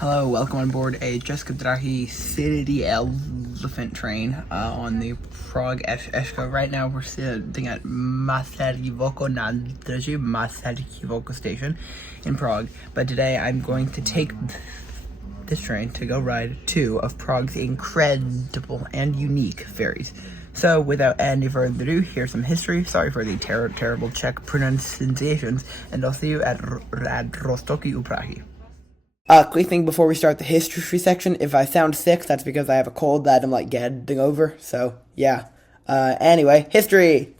Hello, welcome on board a Roztoky City Elephant train on the Prague Esko. Right now we're sitting at Máslovice-Libčice station in Prague. But today I'm going to take this train to go ride two of Prague's incredible and unique ferries. So without any further ado, here's some history. Sorry for the terrible Czech pronunciations, and I'll see you at Roztoky Prahy. Quick thing before we start the history section, if I sound sick, that's because I have a cold that I'm getting over, so yeah. Anyway, history!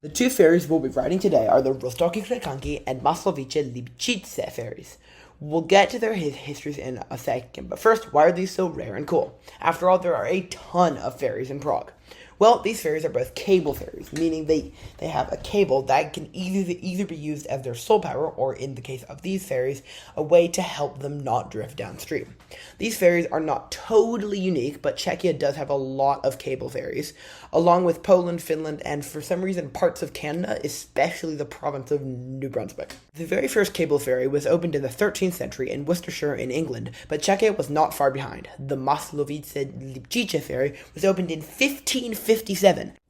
The two ferries we'll be riding today are the Roztoky-Klecánky and Máslovice-Libčice Ferries. We'll get to their histories in a second, but first, why are these so rare and cool? After all, there are a ton of ferries in Prague. Well, these ferries are both cable ferries, meaning they have a cable that can either be used as their sole power, or in the case of these ferries, a way to help them not drift downstream. These ferries are not totally unique, but Czechia does have a lot of cable ferries, along with Poland, Finland, and for some reason parts of Canada, especially the province of New Brunswick. The very first cable ferry was opened in the 13th century in Worcestershire in England, but Czechia was not far behind. The Máslovice-Libčice Ferry was opened in 1557.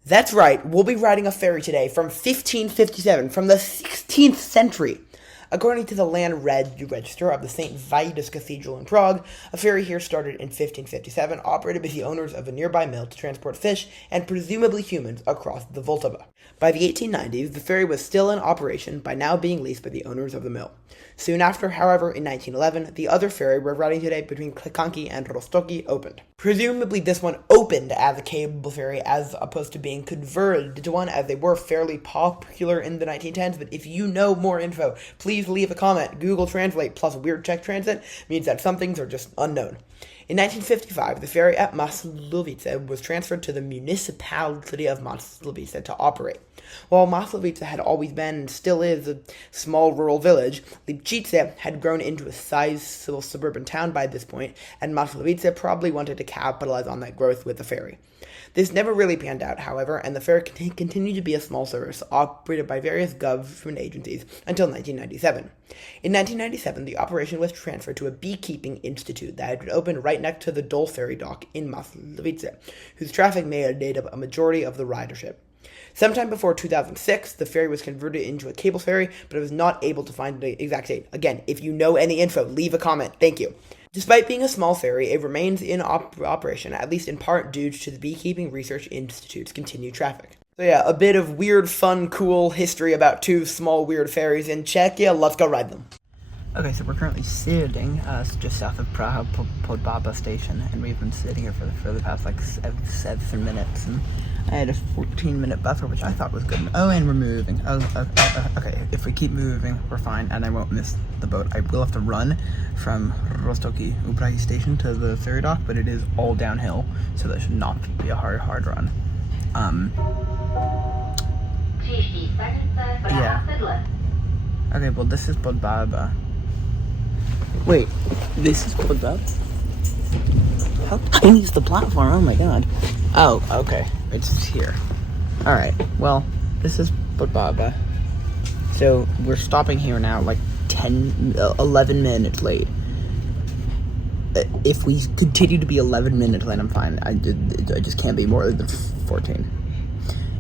That's right, we'll be riding a ferry today from 1557, from the 16th century. According to the land register of the St. Vitus Cathedral in Prague, a ferry here started in 1557, operated by the owners of a nearby mill to transport fish and presumably humans across the Vltava. By the 1890s, the ferry was still in operation, by now being leased by the owners of the mill. Soon after, however, in 1911, the other ferry we're riding today between Klecánky and Roztoky opened. Presumably this one opened as a cable ferry as opposed to being converted to one, as they were fairly popular in the 1910s, but if you know more info, please leave a comment. Google Translate plus Weird Czech Translate means that some things are just unknown. In 1955, the ferry at Máslovice was transferred to the municipality of Máslovice to operate. While Máslovice had always been and still is a small rural village, Libčice had grown into a sizable suburban town by this point, and Máslovice probably wanted to capitalize on that growth with the ferry. This never really panned out, however, and the ferry continued to be a small service operated by various government agencies until 1997. In 1997, the operation was transferred to a beekeeping institute that had been opened right next to the Dol Dock in Máslovice, whose traffic made up a majority of the ridership. Sometime before 2006, the ferry was converted into a cable ferry, but I was not able to find the exact date. Again, if you know any info, leave a comment. Thank you. Despite being a small ferry, it remains in operation, at least in part due to the Beekeeping Research Institute's continued traffic. So yeah, a bit of weird, fun, cool history about two small, weird ferries in Czechia. Let's go ride them. Okay, so we're currently sitting just south of Praha Podbaba station, and we've been sitting here for the past 7 minutes, and I had a 14-minute buffer, which I thought was good. Oh, and we're moving. Okay, if we keep moving, we're fine, and I won't miss the boat. I will have to run from Roztoky Prahy station to the ferry dock, but it is all downhill, so that should not be a hard run. Yeah. Okay, well, this is Podbaba. Wait, this is Podbaba? How tiny is the platform? Oh my god. Oh, okay. It's here. Alright, well, this is Podbaba. So, we're stopping here now, 11 minutes late. If we continue to be 11 minutes late, I'm fine. I just can't be more than 14.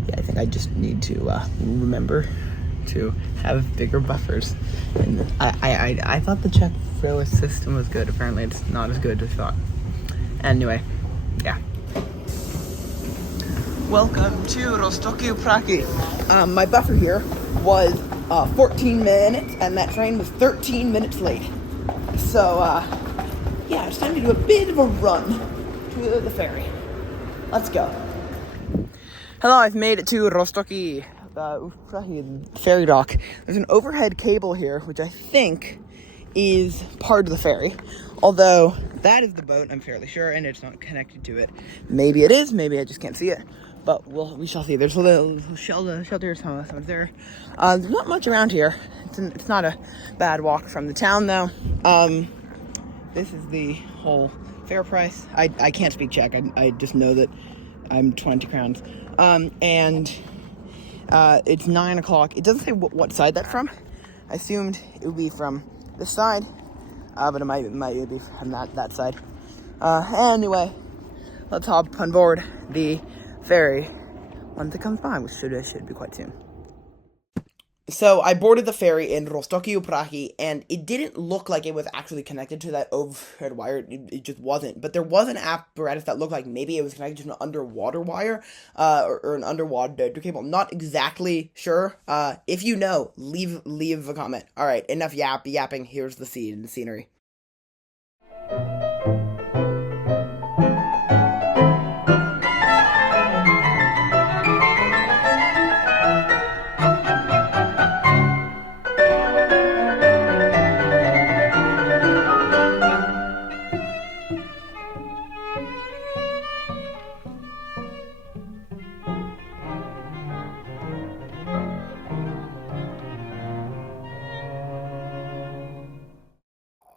Yeah, I think I just need to remember to have bigger buffers. And I thought the Czech railway system was good. Apparently it's not as good as I thought. Anyway, yeah. Welcome to Roztoky Prahy. My buffer here was 14 minutes, and that train was 13 minutes late. So, yeah, it's time to do a bit of a run to the ferry. Let's go. Hello, I've made it to Roztoky ferry dock. There's an overhead cable here, which I think is part of the ferry. Although, that is the boat, I'm fairly sure, and it's not connected to it. Maybe it is, maybe I just can't see it. But we shall see. There's a little shelter, someone's there. There's not much around here. It's not a bad walk from the town, though. This is the whole fare price. I can't speak Czech. I just know that I'm 20 crowns. It's 9 o'clock. It doesn't say what side that's from. I assumed it would be from this side. but it might be from that side. Anyway, let's hop on board the ferry once it comes by, which should be quite soon. So I boarded the ferry in Roztoky Prahy, and it didn't look like it was actually connected to that overhead wire. It just wasn't. But there was an apparatus that looked like maybe it was connected to an underwater wire, or an underwater cable. I'm not exactly sure. If you know, leave a comment. All right, enough yapping. Here's the scenery.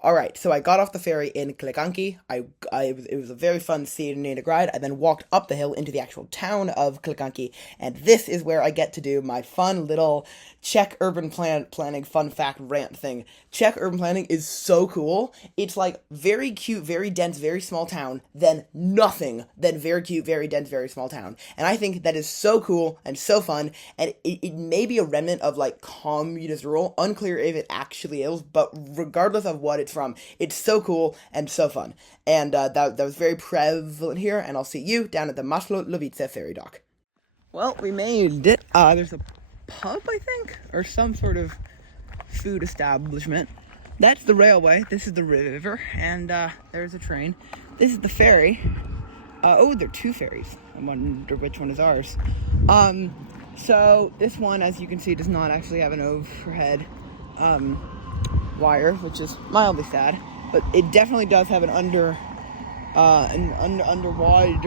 Alright, so I got off the ferry in Klecánky. It was a very fun scenic ride. I then walked up the hill into the actual town of Klecánky, and this is where I get to do my fun little Czech urban planning fun fact rant thing. Czech urban planning is so cool. It's like very cute, very dense, very small town, then nothing, then very cute, very dense, very small town. And I think that is so cool and so fun, and it may be a remnant of like communist rule. Unclear if it actually is, but regardless of what it's from, it's so cool and so fun. And that was very prevalent here, and I'll see you down at the Máslovice-Libčice Ferry dock. Well, we made it. There's a pub, I think, or some sort of food establishment. That's the railway. This is the river, and there's a train. This is the ferry. Oh, there are two ferries. I wonder which one is ours. So this one, as you can see, does not actually have an overhead wire, which is mildly sad, but it definitely does have an underwater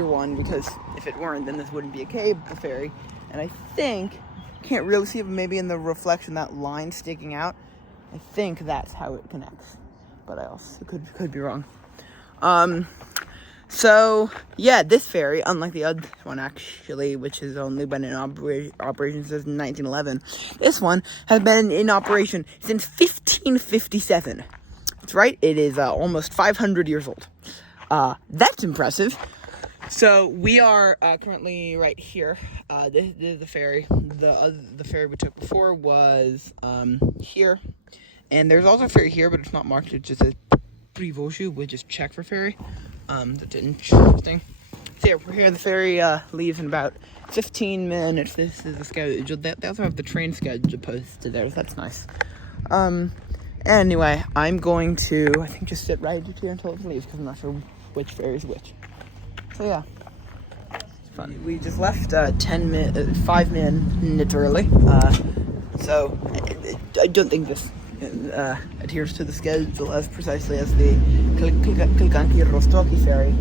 one, because if it weren't, then this wouldn't be a cable ferry. And I think, can't really see it, but maybe in the reflection, that line sticking out, I think that's how it connects, but I also could be wrong. So yeah, this ferry, unlike the other one actually, which has only been in operation since 1911, this one has been in operation since 1557. That's right, it is almost 500 years old. That's impressive. So we are currently right here. This is the ferry. The ferry we took before was here, and there's also a ferry here, but it's not marked. It just says Privozhu, which is Czech for ferry. That's interesting. So yeah, we're here. The ferry leaves in about 15 minutes. This is the schedule. They also have the train schedule posted there, so that's nice. Anyway, I'm going to, I think, just sit right here until it leaves, because I'm not sure which ferry is which. So yeah, it's fun. We just left 5 minutes early. So I don't think this adheres to the schedule as precisely as the Klecánky Roztoky ferry.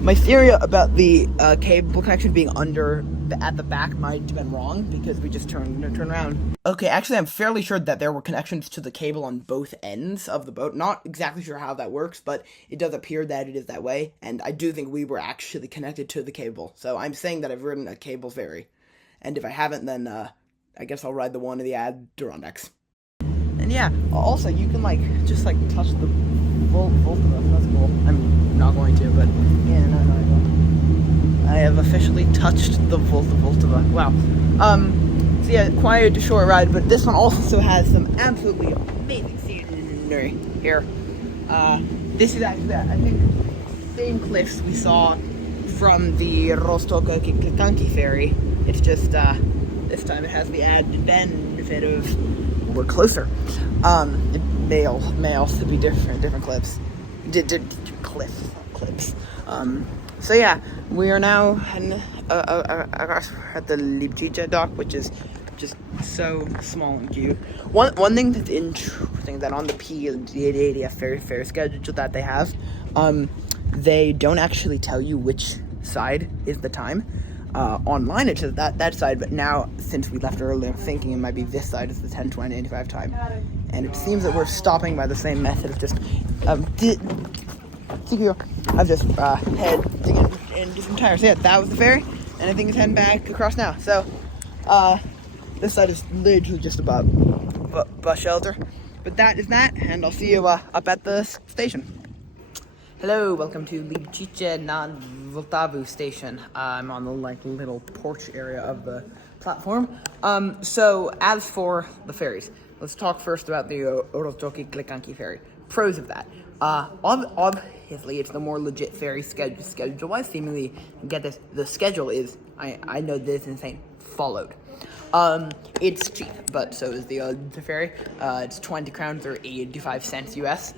My theory about the cable connection being at the back might have been wrong, because we just turned around. Okay, actually, I'm fairly sure that there were connections to the cable on both ends of the boat. Not exactly sure how that works, but it does appear that it is that way, and I do think we were actually connected to the cable. So I'm saying that I've ridden a cable ferry, and if I haven't, then I guess I'll ride the one of the Adirondacks. And yeah, also you can just touch the Voltova. That's cool. I'm not going to, but yeah, no, I will. I have officially touched the Voltova. Wow. So yeah, quite a short ride, but this one also has some absolutely amazing scenery here. This is actually, I think, the same cliffs we saw from the Roztoky-Klecánky Ferry. It's just this time it has the added benefit of we're closer. It may also be different cliffs. Clips. So yeah, we are now heading across at the Libčice Dock, which is just so small and cute. One thing that's interesting, that on the PDADF ferry schedule that they have, they don't actually tell you which side is the time. Online it says that side, but now, since we left early, I'm thinking it might be this side is the 10:20-85 time. And it seems that we're stopping by the same method of just heading in different tires. So yeah, that was the ferry, and I think it's heading back across now. So this side is literally just about bus shelter, but that is that, and I'll see you up at the station. Hello, welcome to Libčice na Vltavu station. I'm on the little porch area of the platform. So as for the ferries, let's talk first about the Roztoky-Klecánky Ferry. Pros of that. Obviously, it's the more legit ferry schedule-wise. Seemingly, get this, the schedule is, I know this is insane, followed. It's cheap, but so is the ferry. It's 20 crowns or 85 cents US.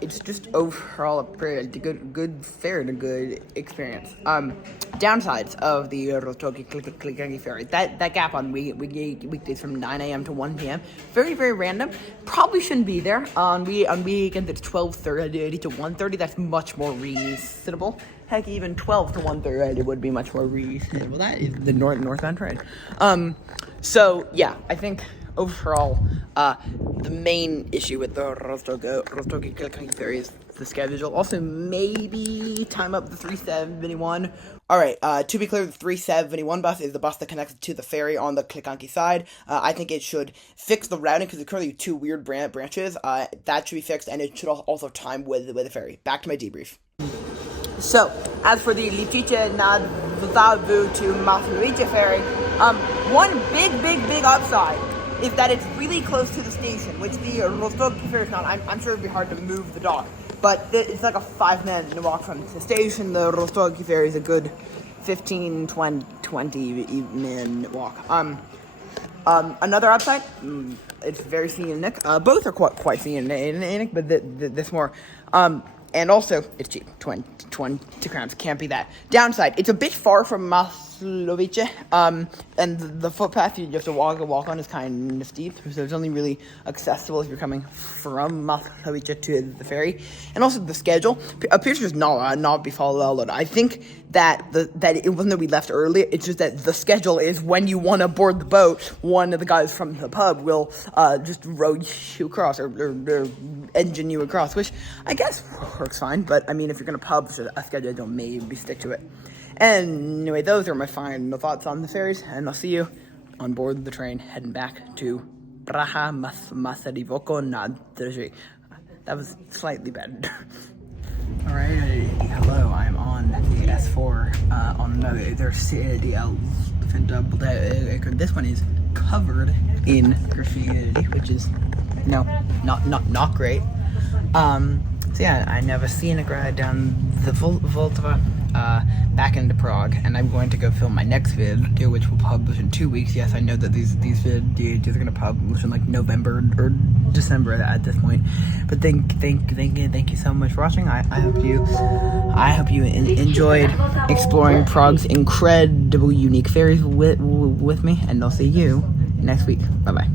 It's just overall a pretty good fare and a good experience. Downsides of the Roztoky-Klecánky Ferry, that gap on weekdays from 9 a.m. to 1 p.m. Very, very random. Probably shouldn't be there. On weekends it's 12:30 to 1:30. That's much more reasonable. Heck, even 12 to 1:30 would be much more reasonable. That is the northbound train. So yeah, I think overall, the main issue with the Roztoky-Klecánky Ferry is the schedule. Also, maybe time up the 371. Alright, to be clear, the 371 bus is the bus that connects to the ferry on the Klecánky side. I think it should fix the routing because it's currently two weird branches. That should be fixed, and it should also time with the ferry. Back to my debrief. So, as for the Libčice na Vltavu to Máslovice Ferry, one big upside is that it's really close to the station, which the Roztoky Ferry is not. I'm sure it'd be hard to move the dock, but it's like a 5-minute walk from the station. The Roztoky Ferry is a good 15-20 minute walk. Another upside, it's very scenic. Both are quite scenic, but this more. And also, it's cheap, 20 crowns, can't be that. Downside, it's a bit far from Máslovice, and the footpath you have to walk on is kind of steep, so it's only really accessible if you're coming from Máslovice to the ferry. And also the schedule appears to just not be followed. I think that it wasn't that we left early, it's just that the schedule is when you want to board the boat, one of the guys from the pub will just row you across or engine you across, which I guess works fine, but I mean, if you're going to publish a schedule, don't maybe stick to it. Anyway, those are my final thoughts on the ferries, and I'll see you on board the train heading back to Praha. That was slightly bad. Alright, hello, I'm on the S4 on another city. This one is covered in graffiti, which is not great. So yeah, I never seen a ride down the Vltava back into Prague, and I'm going to go film my next video, which will publish in 2 weeks. Yes, I know that these videos are going to publish in like November or December at this point. But thank you so much for watching. I hope you enjoyed exploring Prague's incredible unique ferries with me, and I'll see you next week. Bye bye.